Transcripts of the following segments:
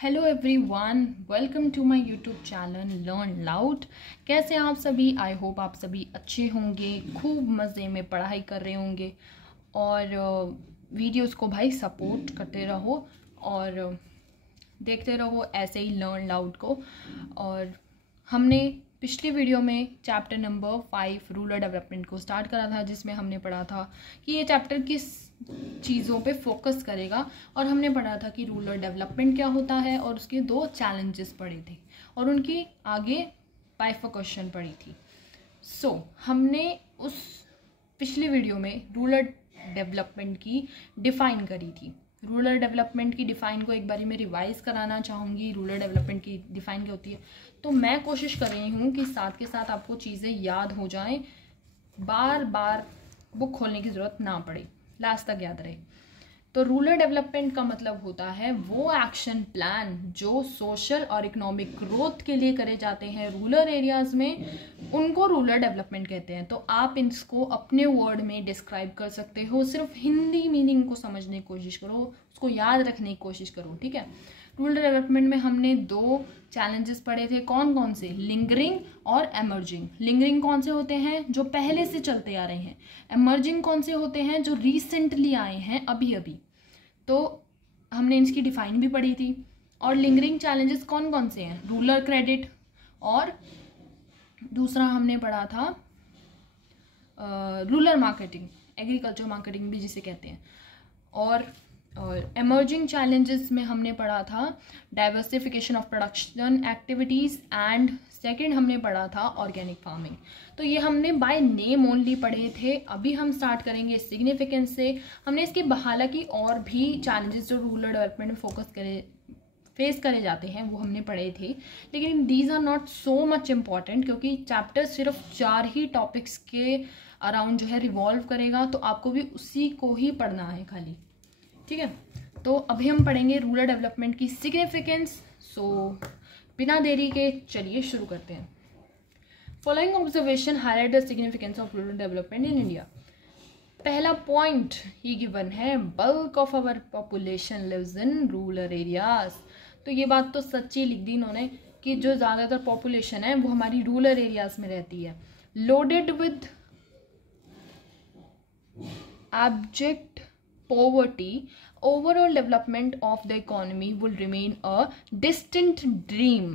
Hello everyone, welcome to my YouTube channel Learn Loud. कैसे हैं आप सभी? आई होप आप सभी अच्छे होंगे, खूब मज़े में पढ़ाई कर रहे होंगे और वीडियोस को भाई सपोर्ट करते रहो और देखते रहो ऐसे ही लर्न लाउड को। और हमने पिछली वीडियो में चैप्टर नंबर 5 रूरल डेवलपमेंट को स्टार्ट करा था, जिसमें हमने पढ़ा था कि ये चैप्टर किस चीज़ों पे फोकस करेगा। और हमने पढ़ा था कि रूरल डेवलपमेंट क्या होता है और उसके 2 चैलेंजेस पढ़े थे और उनकी आगे बाइफरकेशन पढ़ी थी। हमने उस पिछली वीडियो में रूरल डेवलपमेंट की डिफ़ाइन करी थी। रूरल डेवलपमेंट की डिफ़ाइन को एक बारी मैं रिवाइज़ कराना चाहूँगी। रूरल डेवलपमेंट की डिफ़ाइन क्या होती है, तो मैं कोशिश कर रही हूँ कि साथ के साथ आपको चीज़ें याद हो जाएं, बार बार बुक खोलने की ज़रूरत ना पड़े, लास्ट तक याद रहे। तो रूरल डेवलपमेंट का मतलब होता है वो एक्शन प्लान जो सोशल और इकोनॉमिक ग्रोथ के लिए करे जाते हैं रूरल एरियाज़ में, उनको रूरल डेवलपमेंट कहते हैं। तो आप इसको अपने वर्ड में डिस्क्राइब कर सकते हो, सिर्फ हिंदी मीनिंग को समझने की कोशिश करो, उसको याद रखने की कोशिश करो, ठीक है। रूरल डेवलपमेंट में हमने 2 चैलेंजेस पढ़े थे। कौन कौन से? लिंगरिंग और एमर्जिंग। लिंगरिंग कौन से होते हैं? जो पहले से चलते आ रहे हैं। एमर्जिंग कौन से होते हैं? जो रिसेंटली आए हैं अभी अभी। तो हमने इसकी डिफाइन भी पढ़ी थी। और लिंगरिंग चैलेंजेस कौन कौन से हैं? रूरल क्रेडिट, और दूसरा हमने पढ़ा था रूरल मार्केटिंग, एग्रीकल्चर मार्केटिंग भी जिसे कहते हैं। और एमर्जिंग चैलेंजेस में हमने पढ़ा था diversification of production activities and second हमने पढ़ा था ऑर्गेनिक फार्मिंग। तो ये हमने बाय नेम ओनली पढ़े थे। अभी हम स्टार्ट करेंगे सिग्निफिकेंस से। हमने इसके हालांकि और भी चैलेंजेस जो रूरल डेवलपमेंट में फेस करे जाते हैं वो हमने पढ़े थे, लेकिन these are not so much important क्योंकि चैप्टर सिर्फ 4 ही टॉपिक्स के अराउंड जो है रिवॉल्व करेगा, तो आपको भी उसी को ही पढ़ना है खाली, ठीक है। तो अभी हम पढ़ेंगे रूरल डेवलपमेंट की सिग्निफिकेंस। बिना देरी के चलिए शुरू करते हैं। Following observation highlight the significance of rural development in India. पहला पॉइंट ही गिवन है, bulk of our population lives in rural areas. तो ये बात तो सच्ची लिख दी इन्होंने कि जो ज़्यादातर पॉपुलेशन है वो हमारी रूरल एरियाज में रहती है। Loaded with abject poverty, overall development of the economy will remain a distant dream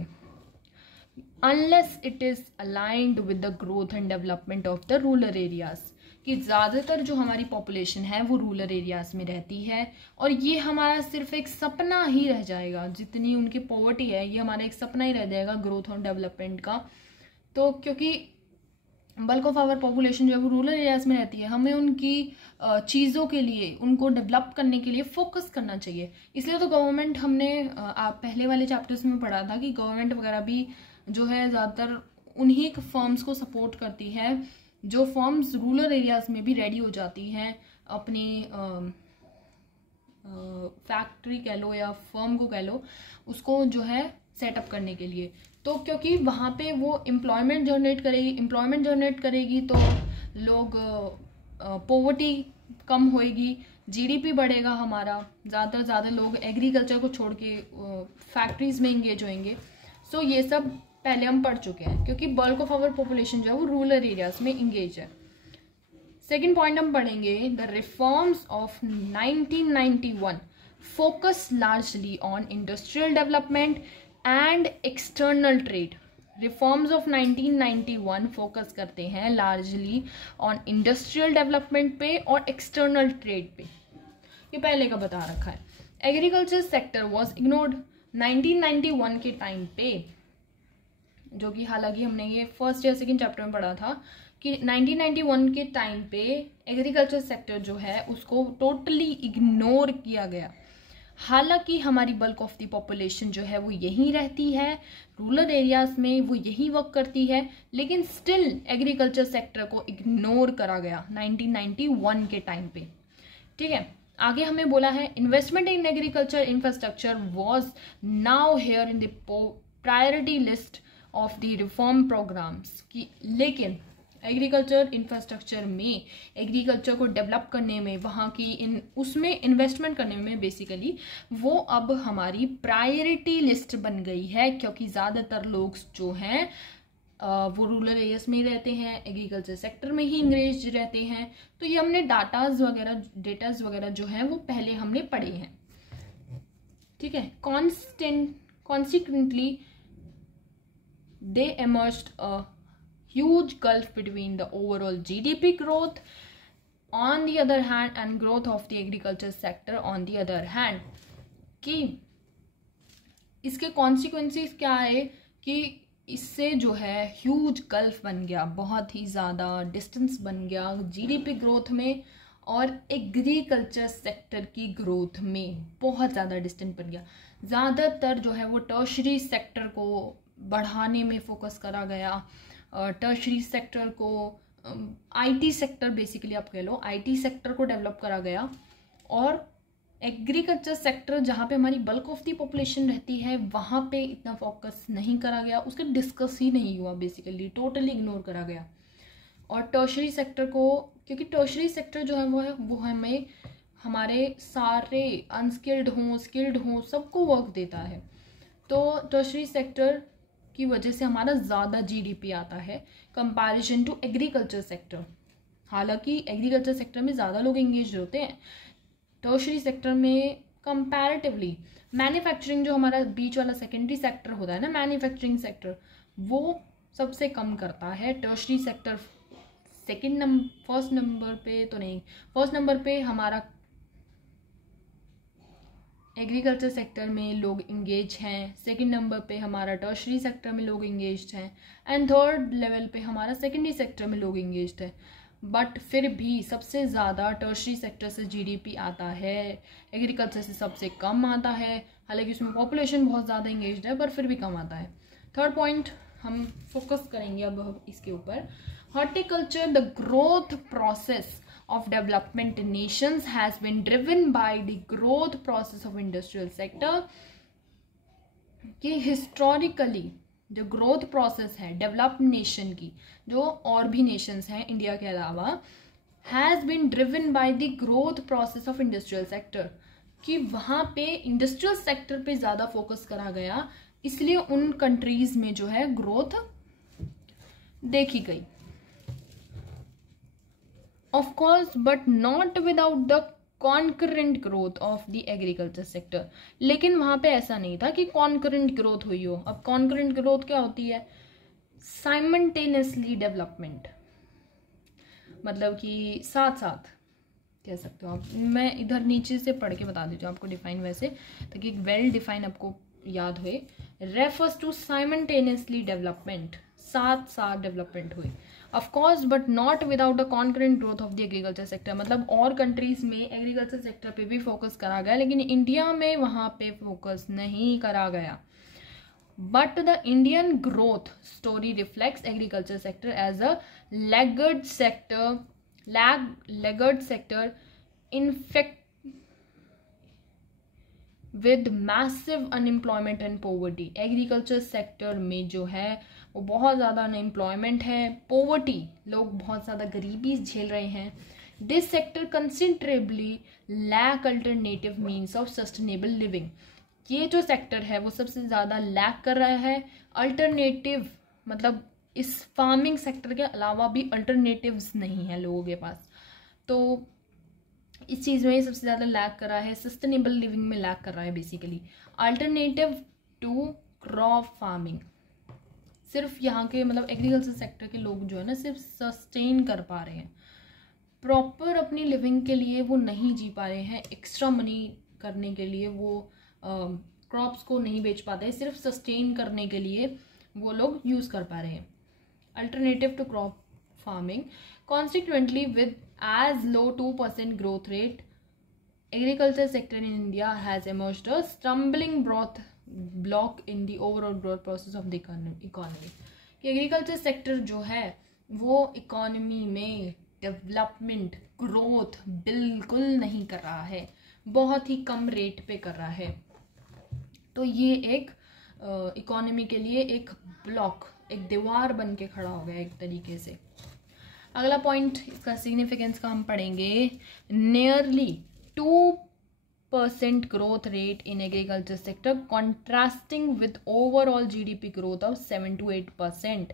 unless it is aligned with the growth and development of the rural areas। कि ज़्यादातर जो हमारी पॉपुलेशन है वो रूरल एरियाज में रहती है और ये हमारा सिर्फ एक सपना ही रह जाएगा। जितनी उनकी पॉवर्टी है ये हमारा एक सपना ही रह जाएगा ग्रोथ और डेवलपमेंट का। तो क्योंकि बल्क ऑफ आवर पॉपुलेशन जो है वो रूरल एरियाज में रहती है, हमें उनकी चीज़ों के लिए, उनको डेवलप करने के लिए फोकस करना चाहिए। इसलिए तो गवर्नमेंट, हमने आप पहले वाले चैप्टर्स में पढ़ा था कि गवर्नमेंट वगैरह भी जो है ज़्यादातर उन्हीं फर्म्स को सपोर्ट करती है जो फर्म्स रूरल एरियाज में भी रेडी हो जाती हैं अपनी फैक्ट्री कह लो या फर्म को कह लो, उसको जो है सेटअप करने के लिए। तो क्योंकि वहाँ पे वो एम्प्लॉयमेंट जनरेट करेगी तो लोग, पॉवर्टी कम होएगी, जीडीपी बढ़ेगा हमारा, ज़्यादा से ज़्यादा लोग एग्रीकल्चर को छोड़ के फैक्ट्रीज़ में इंगेज होंगे। सो ये सब पहले हम पढ़ चुके हैं क्योंकि बल्क ऑफ आवर पॉपुलेशन जो है वो रूरल एरियाज में इंगेज है। सेकेंड पॉइंट हम पढ़ेंगे, the reforms of 1991 focus largely on industrial development and external trade. Reforms of 1991 focus करते हैं लार्जली ऑन इंडस्ट्रियल डेवलपमेंट पे और एक्सटर्नल ट्रेड पे। ये पहले का बता रखा है। एग्रीकल्चर सेक्टर वाज इग्नोर्ड 1991 के टाइम पे, जो कि हालांकि हमने ये फर्स्ट या सेकेंड चैप्टर में पढ़ा था कि 1991 के टाइम पे एग्रीकल्चर सेक्टर जो है उसको टोटली इग्नोर किया गया। हालांकि हमारी बल्क ऑफ द पॉपुलेशन जो है वो यहीं रहती है, रूरल एरियाज में वो यही वर्क करती है, लेकिन स्टिल एग्रीकल्चर सेक्टर को इग्नोर करा गया 1991 के टाइम पे, ठीक है। आगे हमें बोला है, investment in agriculture infrastructure was now here in the priority list of the reform programmes. की लेकिन एग्रीकल्चर इंफ्रास्ट्रक्चर में, एग्रीकल्चर को डेवलप करने में, वहाँ की उसमें इन्वेस्टमेंट करने में बेसिकली, वो अब हमारी प्रायोरिटी लिस्ट बन गई है, क्योंकि ज़्यादातर लोग जो हैं वो रूरल एरियाज में ही रहते हैं, एग्रीकल्चर सेक्टर में ही इंगेज रहते हैं। तो ये हमने डेटाज वगैरह जो हैं वो पहले हमने पढ़े हैं, ठीक है। Consequently they emerged a huge gulf between the overall GDP growth on the other hand and growth of the agriculture sector on the other hand, कि इसके कॉन्सिक्वेंसेस क्या है कि इससे जो है ह्यूज गल्फ बन गया, बहुत ही ज़्यादा डिस्टेंस बन गया जीडीपी ग्रोथ में और एग्रीकल्चर सेक्टर की ग्रोथ में बहुत ज़्यादा डिस्टेंस बन गया। ज़्यादातर जो है वो टर्शरी सेक्टर को बढ़ाने में फोकस करा गया, टर्शरी सेक्टर को आईटी सेक्टर बेसिकली आप कह लो, आईटी सेक्टर को डेवलप करा गया, और एग्रीकल्चर सेक्टर जहाँ पे हमारी बल्क ऑफ दी पॉपुलेशन रहती है वहाँ पे इतना फोकस नहीं करा गया, उसका डिस्कस ही नहीं हुआ, बेसिकली टोटली इग्नोर करा गया। और टर्शरी सेक्टर को, क्योंकि टर्शरी सेक्टर जो है वो हमें हमारे सारे अनस्किल्ड हों स्किल्ड हों सबको वर्क देता है। तो टर्शरी सेक्टर की वजह से हमारा ज़्यादा जीडीपी आता है कंपैरिजन टू एग्रीकल्चर सेक्टर। हालांकि एग्रीकल्चर सेक्टर में ज़्यादा लोग इंगेज होते हैं, टर्शरी सेक्टर में कंपैरेटिवली मैन्युफैक्चरिंग जो हमारा बीच वाला सेकेंडरी सेक्टर होता है ना, मैन्युफैक्चरिंग सेक्टर, वो सबसे कम करता है। टर्शरी सेक्टर फर्स्ट नंबर पे तो नहीं, फर्स्ट नंबर पे हमारा एग्रीकल्चर सेक्टर में लोग इंगेज हैं, सेकंड नंबर पे हमारा टर्शरी सेक्टर में लोग इंगेज हैं, एंड थर्ड लेवल पे हमारा सेकेंडरी सेक्टर में लोग इंगेज है। बट फिर भी सबसे ज़्यादा टर्शरी सेक्टर से जीडीपी आता है, एग्रीकल्चर से सबसे कम आता है। हालांकि उसमें पॉपुलेशन बहुत ज़्यादा इंगेज है पर फिर भी कम आता है। थर्ड पॉइंट हम फोकस करेंगे अब इसके ऊपर, horticulture the growth process of development nations has been driven by the growth process of industrial sector, कि हिस्टोरिकली जो ग्रोथ प्रोसेस है डेवलप्ड नेशन की, जो और भी नेशंस हैं इंडिया के अलावा, has been driven by the growth process of industrial sector, कि वहाँ पे इंडस्ट्रियल सेक्टर पे ज़्यादा फोकस करा गया, इसलिए उन कंट्रीज में जो है ग्रोथ देखी गई। Of course, but not without the concurrent growth of the agriculture sector। लेकिन वहाँ पे ऐसा नहीं था कि concurrent growth हुई हो। अब concurrent growth क्या होती है? Simultaneously development, मतलब कि साथ साथ कह सकते हो आप। मैं इधर नीचे से पढ़ के बता देती हूँ आपको डिफाइन, वैसे ताकि एक वेल डिफाइन आपको याद हुए। रेफर्स टू साइमल्टेनियसली डेवलपमेंट, साथ साथ डेवलपमेंट हुई। Of course but not without the concurrent growth of the agriculture sector, मतलब और कंट्रीज में एग्रीकल्चर सेक्टर पे भी फोकस करा गया, लेकिन इंडिया में वहाँ पे फोकस नहीं करा गया। But the Indian growth story reflects agriculture sector as a laggard sector in fact with massive unemployment and poverty. Agriculture sector में जो है वो बहुत ज़्यादा अनएम्प्लॉयमेंट है, पॉवर्टी, लोग बहुत ज़्यादा गरीबी झेल रहे हैं। This sector considerably lack alternative means of sustainable living. ये जो सेक्टर है वो सबसे ज़्यादा लैक कर रहा है अल्टरनेटिव, मतलब इस फार्मिंग सेक्टर के अलावा भी अल्टरनेटिव्स नहीं है लोगों के पास। तो इस चीज़ में सबसे ज़्यादा लैक कर रहा है, सस्टेनेबल लिविंग में लैक कर रहा है basically. Alternative to crop farming, सिर्फ यहाँ के मतलब एग्रीकल्चर सेक्टर के लोग जो है ना सिर्फ सस्टेन कर पा रहे हैं, प्रॉपर अपनी लिविंग के लिए वो नहीं जी पा रहे हैं, एक्स्ट्रा मनी करने के लिए वो क्रॉप्स को नहीं बेच पाते, सिर्फ सस्टेन करने के लिए वो लोग यूज़ कर पा रहे हैं। Alternative to crop farming consequently with as low 2% growth rate, agriculture sector in India has emerged a stumbling block in the overall growth process of the economy। कि एग्रीकल्चर सेक्टर जो है वो इकोनॉमी में development growth बिल्कुल नहीं कर रहा है, बहुत ही कम रेट पे कर रहा है। तो ये एक इकोनॉमी के लिए एक ब्लॉक, एक दीवार बन के खड़ा हो गया एक तरीके से। अगला पॉइंट इसका सिग्निफिकेंस का हम पढ़ेंगे, nearly 2% growth rate in agriculture sector contrasting with overall GDP growth of 7 to 8%।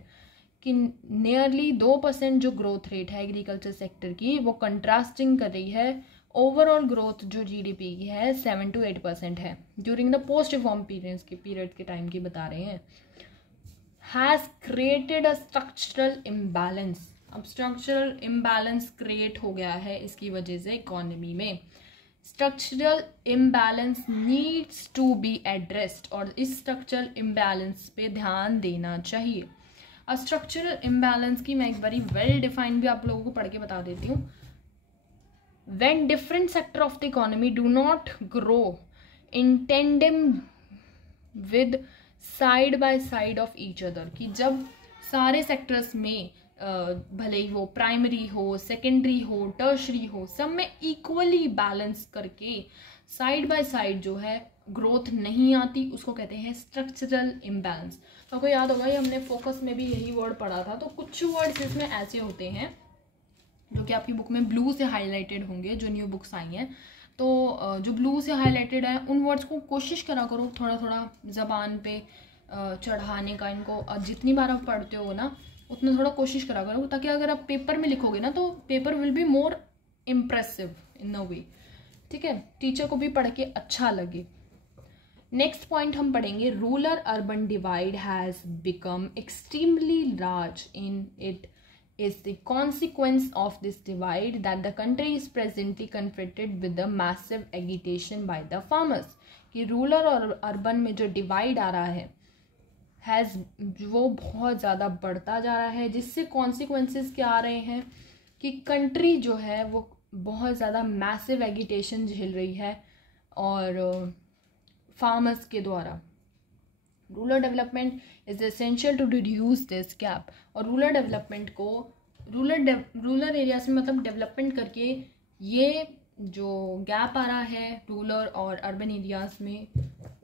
कि नियरली 2% जो ग्रोथ रेट है एग्रीकल्चर सेक्टर की वो कंट्रास्टिंग कर रही है ओवरऑल ग्रोथ जो जीडीपी की है 7 to 8% है during the post reform period के टाइम की बता रहे हैं। Has created a structural imbalance. अब स्ट्रक्चरल इम्बैलेंस क्रिएट हो गया है इसकी वजह से इकोनॉमी में। Structural imbalance needs to be addressed, और इस स्ट्रक्चरल इम्बैलेंस पे ध्यान देना चाहिए। अब स्ट्रक्चरल इम्बैलेंस की मैं एक बारी वेल डिफाइंड भी आप लोगों को पढ़ के बता देती हूँ। When different sector of the economy do not grow in tandem with side by side of each other, कि जब सारे सेक्टर्स में भले ही वो प्राइमरी हो, सेकेंडरी हो, टर्शरी हो, सब में इक्वली बैलेंस करके साइड बाय साइड जो है ग्रोथ नहीं आती, उसको कहते हैं स्ट्रक्चरल इम्बैलेंस। तो आपको याद होगा ये हमने फोकस में भी यही वर्ड पढ़ा था। तो कुछ वर्ड्स इसमें ऐसे होते हैं जो कि आपकी बुक में ब्लू से हाईलाइटेड होंगे, जो न्यू बुक्स आई हैं। तो जो ब्लू से हाईलाइटेड है उन वर्ड्स को कोशिश करा करो थोड़ा थोड़ा ज़बान पे चढ़ाने का इनको। जितनी बार आप पढ़ते हो ना उतना थोड़ा कोशिश करा करो, ताकि अगर आप पेपर में लिखोगे ना तो paper will be more impressive in a way. ठीक है, टीचर को भी पढ़ के अच्छा लगे। नेक्स्ट पॉइंट हम पढ़ेंगे, rural urban divide has become extremely large in it is the consequence of this divide that the country is presently confronted with the massive agitation by the farmers। कि rural और urban में जो divide आ रहा है has वो बहुत ज़्यादा बढ़ता जा रहा है, जिससे कॉन्सिक्वेंसेस क्या आ रहे हैं कि कंट्री जो है वो बहुत ज़्यादा मैसिव एगिटेशन झेल रही है और फार्मर्स के द्वारा। Rural development is essential to reduce this gap. और रूरल डेवलपमेंट को रूरल एरियाज में मतलब डेवलपमेंट करके ये जो गैप आ रहा है रूरल और अर्बन एरियाज में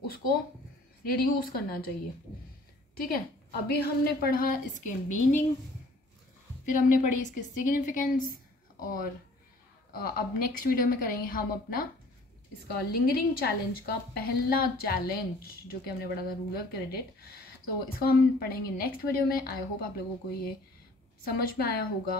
उसको रिड्यूस करना चाहिए। ठीक है, अभी हमने पढ़ा इसके मीनिंग, फिर हमने पढ़ी इसके सिग्निफिकेंस, और अब नेक्स्ट वीडियो में करेंगे हम अपना इसका लिंगरिंग चैलेंज का पहला चैलेंज जो कि हमने पढ़ा था, रूरल क्रेडिट। तो इसको हम पढ़ेंगे नेक्स्ट वीडियो में। आई होप आप लोगों को ये समझ में आया होगा।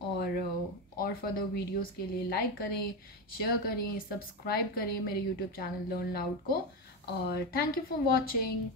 और फर्दर वीडियोस के लिए लाइक करें, शेयर करें, सब्सक्राइब करें मेरे यूट्यूब चैनल लर्न लाउड को। और थैंक यू फॉर वॉचिंग।